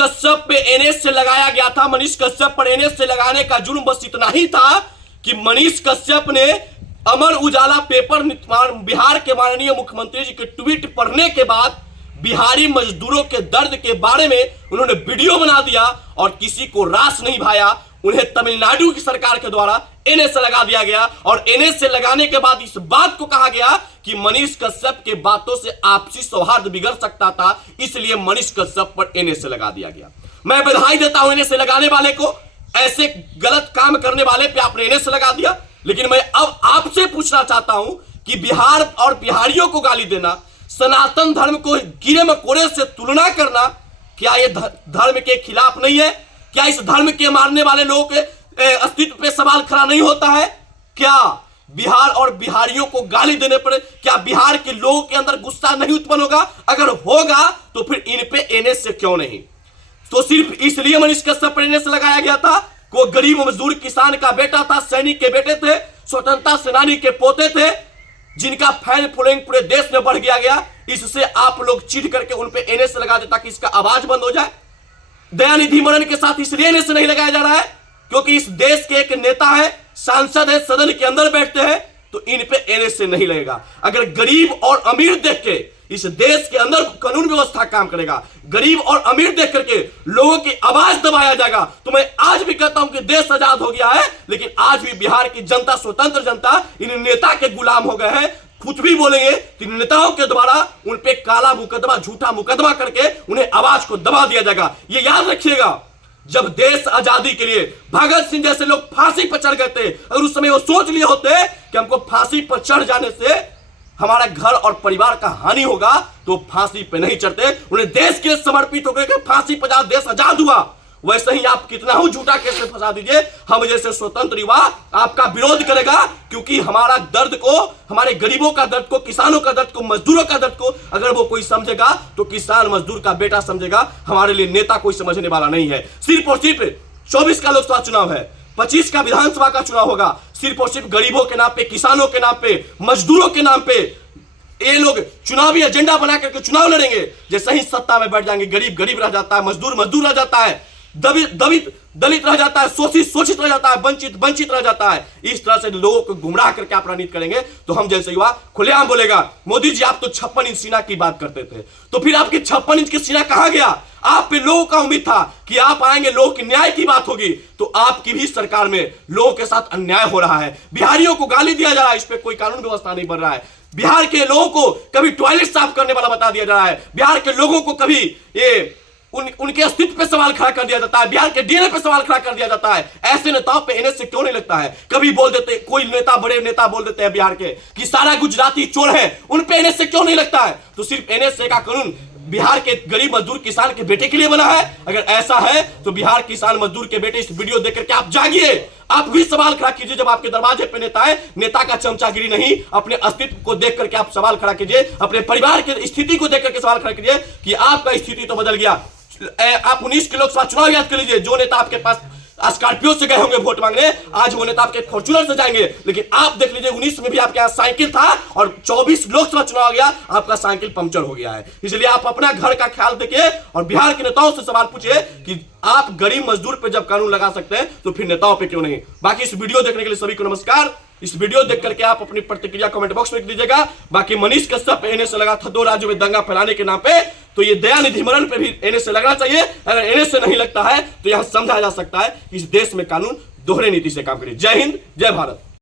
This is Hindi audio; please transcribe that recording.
कश्यप पे एनएसए लगाया गया था। मनीष कश्यप पर एनएसए लगाने का जुर्म बस इतना ही था कि मनीष कश्यप ने अमर उजाला पेपर बिहार के माननीय मुख्यमंत्री जी के ट्वीट पढ़ने के बाद बिहारी मजदूरों के दर्द के बारे में उन्होंने वीडियो बना दिया और किसी को रास नहीं भाया। उन्हें तमिलनाडु की सरकार के द्वारा एनएसए लगा दिया गया और एनएसए लगाने के बाद इस बात को कहा गया कि मनीष कश्यप के बातों से आपसी सौहार्द बिगड़ सकता था, इसलिए मनीष कश्यप पर एनएसए लगा दिया गया। मैं बधाई देता हूं एनएसए लगाने वाले को, ऐसे गलत काम करने वाले पे आपने एनएसए लगा दिया। लेकिन मैं अब आपसे पूछना चाहता हूं कि बिहार और बिहारियों को गाली देना, सनातन धर्म को कीड़े मकोड़े से तुलना करना, क्या यह धर्म के खिलाफ नहीं है? क्या इस धर्म के मारने वाले लोगों के अस्तित्व पे सवाल खड़ा नहीं होता है? क्या बिहार और बिहारियों को गाली देने पर क्या बिहार के लोगों के अंदर गुस्सा नहीं उत्पन्न होगा? अगर होगा तो फिर इन पे एनएसए क्यों नहीं? तो सिर्फ इसलिए मनीष कश्यप पर एनएसए लगाया गया था कि वो गरीब मजदूर किसान का बेटा था, सैनिक के बेटे थे, स्वतंत्रता सेनानी के पोते थे, जिनका फैन फॉलोइंग पूरे देश में बढ़ गया। इससे आप लोग चिढ़ करके उन पे एनएसए लगा देता कि इसका आवाज बंद हो जाए। दयानिधि मरण के साथ इसलिए एनएसए नहीं लगाया जा रहा है क्योंकि इस देश के एक नेता है, सांसद है, सदन के अंदर बैठते हैं, तो इन पे एनएसए नहीं लगेगा। अगर गरीब और अमीर देख के इस देश के अंदर कानून व्यवस्था काम करेगा, गरीब और अमीर देख करके लोगों की आवाज दबाया जाएगा, तो मैं आज भी कहता हूं कि देश आजाद हो गया है, लेकिन आज भी बिहार की जनता, स्वतंत्र जनता इन नेता के गुलाम हो गए हैं। कुछ भी बोलेंगे तो नेताओं के द्वारा उन पे काला मुकदमा, झूठा मुकदमा करके उन्हें आवाज को दबा दिया जाएगा। ये याद रखिएगा, जब देश आजादी के लिए भगत सिंह जैसे लोग फांसी पर चढ़ गए थे, अगर उस समय वो सोच लिए होते कि हमको फांसी पर चढ़ जाने से हमारा घर और परिवार का हानि होगा, तो फांसी पे नहीं चढ़ते। उन्हें देश के लिए समर्पित हो गए, फांसी पर जा देश आजाद हुआ। वैसे ही आप कितना हो झूठा कैसे फंसा दीजिए, हम जैसे स्वतंत्र युवा आपका विरोध करेगा, क्योंकि हमारा दर्द को, हमारे गरीबों का दर्द को, किसानों का दर्द को, मजदूरों का दर्द को अगर वो कोई समझेगा तो किसान मजदूर का बेटा समझेगा। हमारे लिए नेता कोई समझने वाला नहीं है। सिर्फ और सिर्फ 24 का लोकसभा चुनाव है, 25 का विधानसभा का चुनाव होगा, सिर्फ और सिर्फ गरीबों के नाम पे, किसानों के नाम पे, मजदूरों के नाम पे ये लोग चुनावी एजेंडा बना करके चुनाव लड़ेंगे। जैसे ही सत्ता में बैठ जाएंगे, गरीब गरीब रह जाता है, मजदूर मजदूर रह जाता है, दलित रह जाता है, शोषित रह जाता है, वंचित रह जाता है। इस तरह से लोगों को गुमराह करके आप राजनीति करेंगे तो हम जैसे युवा खुलेआम बोलेगा, मोदी जी आप तो 56 इंच सीना की बात करते थे, तो फिर आपके 56 इंच की सीना कहां गया? आप पे लोगों का उम्मीद था कि आप आएंगे, लोगों की न्याय की बात होगी, तो आपकी भी सरकार में लोगों के साथ अन्याय हो रहा है। बिहारियों को गाली दिया जा रहा है, इस पे कोई कानून व्यवस्था नहीं बन रहा है। बिहार के लोगों को कभी टॉयलेट साफ करने वाला बता दिया जा रहा है, बिहार के लोगों को कभी ये उनके अस्तित्व पे सवाल खड़ा कर दिया जाता है, बिहार के डीएनए पे सवाल खड़ा कर दिया जाता है। ऐसे नेताओं पे एनएसए क्यों नहीं लगता है? कभी बोल देते, कोई नेता, बड़े नेता बोल देते हैं बिहार के कि सारा गुजराती चोर है, उन पे एनएसए क्यों नहीं लगता है? तो सिर्फ एनएसए का कानून बिहार के गरीब मजदूर किसान के बेटे के लिए बना है। अगर ऐसा है तो बिहार किसान मजदूर के बेटे इस वीडियो देख करके आप जागिए, आप भी सवाल खड़ा कीजिए। जब आपके दरवाजे पे नेता है, नेता का चमचागिरी नहीं, अपने अस्तित्व को देख करके आप सवाल खड़ा कीजिए, अपने परिवार की स्थिति को देख करके सवाल खड़ा कीजिए कि आपका स्थिति तो बदल गया। आप 19 के लोकसभा चुनाव याद कर लीजिए, जो नेता आपके पास स्कॉर्पियो से गए होंगे वोट मांगने, आज वो नेता आपके फॉर्च्यूनर से जाएंगे। लेकिन आप देख लीजिए 19 में भी आपके यहाँ साइकिल था और 24 लोकसभा चुनाव आ गया, आपका साइकिल पंक्चर हो गया है। इसलिए आप अपना घर का ख्याल रखिए और बिहार के नेताओं से सवाल पूछिए कि आप गरीब मजदूर पे जब कानून लगा सकते हैं तो फिर नेताओं पे क्यों नहीं? बाकी इस वीडियो देखने के लिए सभी को नमस्कार। इस वीडियो देख करके आप अपनी प्रतिक्रिया कमेंट बॉक्स में लिख दीजिएगा। बाकी मनीष कश्यप एनएसए लगा था 2 राज्यों में दंगा फैलाने के नाम पे, तो ये दयानिधि मरण पे भी एनएसए लगना चाहिए। अगर एनएसए नहीं लगता है तो यह समझा जा सकता है कि इस देश में कानून दोहरे नीति से काम करे। जय हिंद, जय भारत।